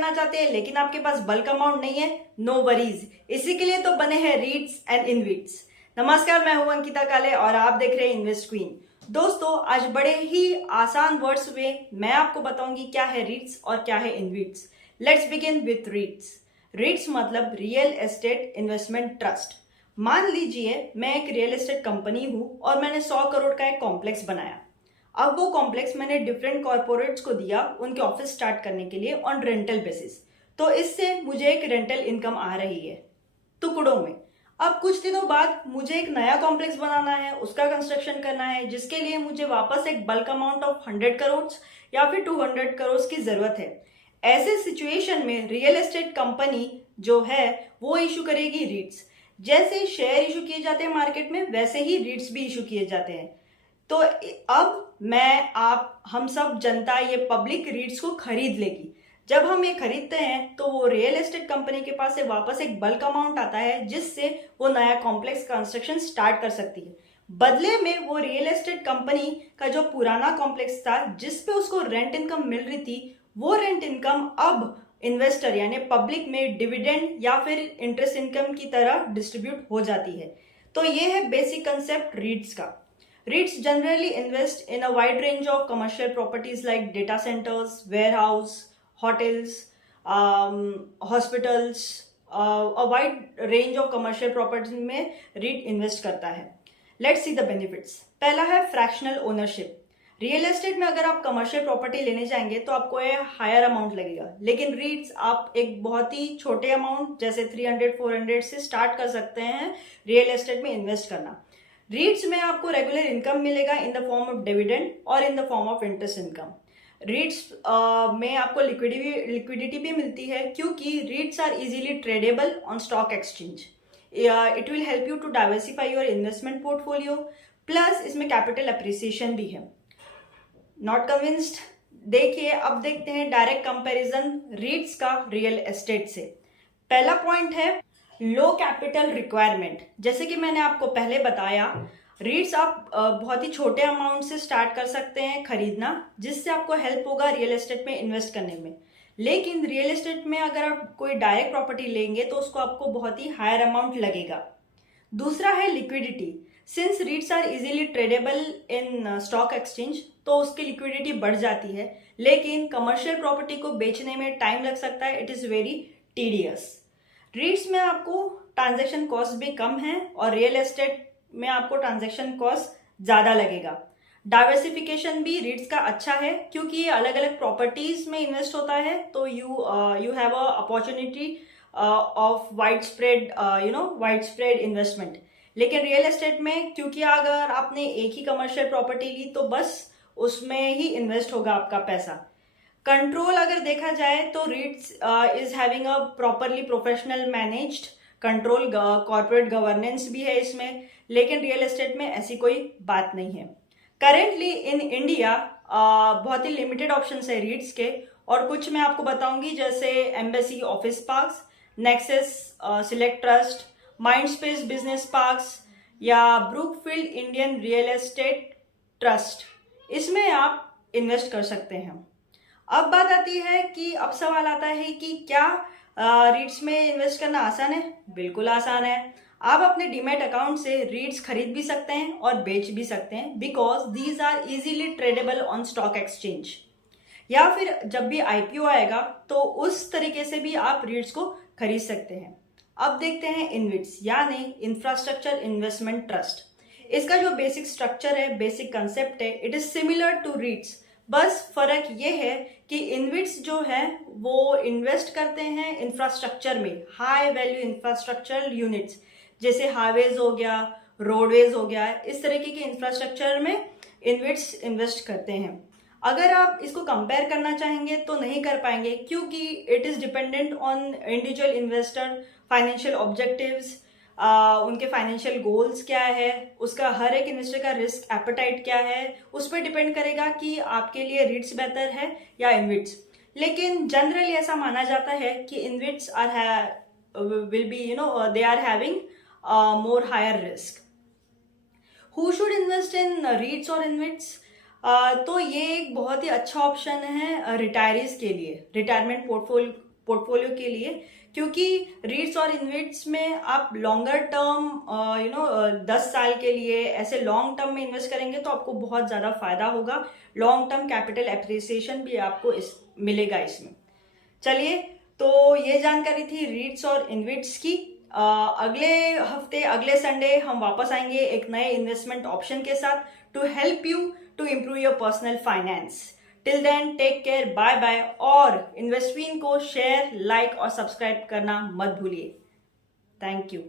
करना चाहते हैं लेकिन आपके पास बल्क अमाउंट नहीं है, नो वरीज, इसी के लिए तो बने हैं रीट्स एंड इनविट्स। नमस्कार, मैं हूं अंकिता काले और आप देख रहे हैं इन्वेस्ट क्वीन। दोस्तों, आज बड़े ही आसान वर्ड्स में मैं आपको बताऊंगी क्या है रीट्स और क्या है इनविट्स। Let's begin with रीट्स। रीट्स मतलब रियल एस्टेट इन्वेस्टमेंट ट्रस्ट। मान लीजिए मैं एक रियल एस्टेट कंपनी हूं और मैंने 100 करोड़ का एक कॉम्प्लेक्स बनाया। अब वो कॉम्प्लेक्स मैंने डिफरेंट कॉर्पोरेट्स को दिया उनके ऑफिस स्टार्ट करने के लिए ऑन रेंटल बेसिस। तो इससे मुझे एक रेंटल इनकम आ रही है टुकड़ों में। अब कुछ दिनों बाद मुझे एक नया कॉम्प्लेक्स बनाना है, उसका कंस्ट्रक्शन करना है, जिसके लिए मुझे वापस एक बल्क अमाउंट ऑफ 100 करोड़ या फिर 200 करोड़ की जरूरत है। ऐसे सिचुएशन में रियल एस्टेट कंपनी जो है वो इशू करेगी रीट्स। जैसे शेयर इशू किए जाते हैं मार्केट में, वैसे ही रीट्स भी इशू किए जाते हैं। तो अब हम सब जनता, ये पब्लिक रीट्स को खरीद लेगी। जब हम ये खरीदते हैं तो वो रियल एस्टेट कंपनी के पास से वापस एक बल्क अमाउंट आता है जिससे वो नया कॉम्प्लेक्स कंस्ट्रक्शन स्टार्ट कर सकती है। बदले में वो रियल एस्टेट कंपनी का जो पुराना कॉम्प्लेक्स था जिसपे उसको रेंट इनकम मिल रही थी, वो रेंट इनकम अब इन्वेस्टर यानी पब्लिक में डिविडेंड या फिर इंटरेस्ट इनकम की तरह डिस्ट्रीब्यूट हो जाती है। तो ये है बेसिक कंसेप्ट रीट्स का। REITs generally invest in a wide range of commercial properties like data centers, warehouse, hotels, hospitals, a wide range of commercial properties में REIT invest करता है। Let's see the benefits। पहला है fractional ownership। रियल एस्टेट में अगर आप commercial property लेने जाएंगे तो आपको ये हायर अमाउंट लगेगा, लेकिन रीट्स आप एक बहुत ही छोटे अमाउंट जैसे 300-400 से स्टार्ट कर सकते हैं रियल एस्टेट में इन्वेस्ट करना। रीट्स में आपको रेगुलर इनकम मिलेगा in the form of dividend और in the form of interest income. REITs में आपको लिक्विडिटी भी मिलती है क्योंकि REITs are easily tradable on stock exchange. It will help you to diversify your investment portfolio, plus इसमें capital appreciation भी है। Not convinced? देखिए, अब देखते हैं डायरेक्ट कंपैरिजन रीट्स का रियल एस्टेट से। पहला पॉइंट है लो कैपिटल रिक्वायरमेंट। जैसे कि मैंने आपको पहले बताया, रीट्स आप बहुत ही छोटे अमाउंट से स्टार्ट कर सकते हैं खरीदना, जिससे आपको हेल्प होगा रियल एस्टेट में इन्वेस्ट करने में। लेकिन रियल एस्टेट में अगर आप कोई डायरेक्ट प्रॉपर्टी लेंगे तो उसको आपको बहुत ही हायर अमाउंट लगेगा। दूसरा है liquidity. Since REITs are easily tradable in stock exchange तो उसकी लिक्विडिटी बढ़ जाती है, लेकिन कमर्शियल प्रॉपर्टी को बेचने में टाइम लग सकता है, इट इज वेरी टीडियस। रीट्स में आपको ट्रांजैक्शन कॉस्ट भी कम है और रियल एस्टेट में आपको ट्रांजैक्शन कॉस्ट ज्यादा लगेगा। डाइवर्सिफिकेशन भी रीट्स का अच्छा है क्योंकि ये अलग अलग प्रॉपर्टीज में इन्वेस्ट होता है, तो you have a opportunity of wide spread investment. लेकिन रियल एस्टेट में क्योंकि अगर आपने एक ही कमर्शियल प्रॉपर्टी ली तो बस उसमें ही इन्वेस्ट होगा आपका पैसा। कंट्रोल अगर देखा जाए तो रीट्स is having a properly professional managed control, corporate governance भी है इसमें, लेकिन रियल एस्टेट में ऐसी कोई बात नहीं है। करेंटली इन इंडिया बहुत ही लिमिटेड ऑप्शंस है रीट्स के, और कुछ मैं आपको बताऊंगी जैसे Embassy office parks, Nexus Select Trust, Mindspace business parks या Brookfield Indian real estate trust. इसमें आप इन्वेस्ट कर सकते हैं। अब बात आती है कि अब सवाल आता है कि क्या रीट्स में इन्वेस्ट करना आसान है? बिल्कुल आसान है। आप अपने डीमैट अकाउंट से रीट्स खरीद भी सकते हैं और बेच भी सकते हैं, because these are easily tradable on stock exchange. या फिर जब भी आईपीओ आएगा तो उस तरीके से भी आप रीट्स को खरीद सकते हैं। अब देखते हैं इनविट्स यानी इंफ्रास्ट्रक्चर इन्वेस्टमेंट ट्रस्ट। इसका जो बेसिक स्ट्रक्चर है, बेसिक कंसेप्ट है, it is similar to REITs. बस फर्क ये है कि इनविट्स जो है वो इन्वेस्ट करते हैं इंफ्रास्ट्रक्चर में, हाई वैल्यू इंफ्रास्ट्रक्चर यूनिट्स, जैसे हाईवेज हो गया, रोडवेज हो गया, इस तरीके के इंफ्रास्ट्रक्चर में इनविट्स इन्वेस्ट करते हैं। अगर आप इसको कंपेयर करना चाहेंगे तो नहीं कर पाएंगे क्योंकि it is dependent on individual investor financial objectives, उनके फाइनेंशियल गोल्स क्या है, उसका हर एक इन्वेस्टर का रिस्क एपेटाइट क्या है, उस पर डिपेंड करेगा कि आपके लिए रीट्स बेहतर है या इनविट्स। लेकिन जनरली ऐसा माना जाता है कि InvITs they are having more higher risk. Who should invest in REITs और इनविट्स? तो ये एक बहुत ही अच्छा ऑप्शन है रिटायरीज के लिए, रिटायरमेंट पोर्टफोलियो के लिए, क्योंकि रीट्स और इन्वेट्स में आप लॉन्गर टर्म 10 साल के लिए ऐसे लॉन्ग टर्म में इन्वेस्ट करेंगे तो आपको बहुत ज्यादा फायदा होगा। लॉन्ग टर्म कैपिटल एप्रिसिएशन भी आपको मिलेगा इसमें। चलिए, तो ये जानकारी थी रीट्स और इन्वेट्स की। अगले हफ्ते अगले संडे हम वापस आएंगे एक नए इन्वेस्टमेंट ऑप्शन के साथ to help you to improve your personal finance. Till then take care, bye bye. और इन्वेस्टविन को शेयर, लाइक और सब्सक्राइब करना मत भूलिए। Thank you.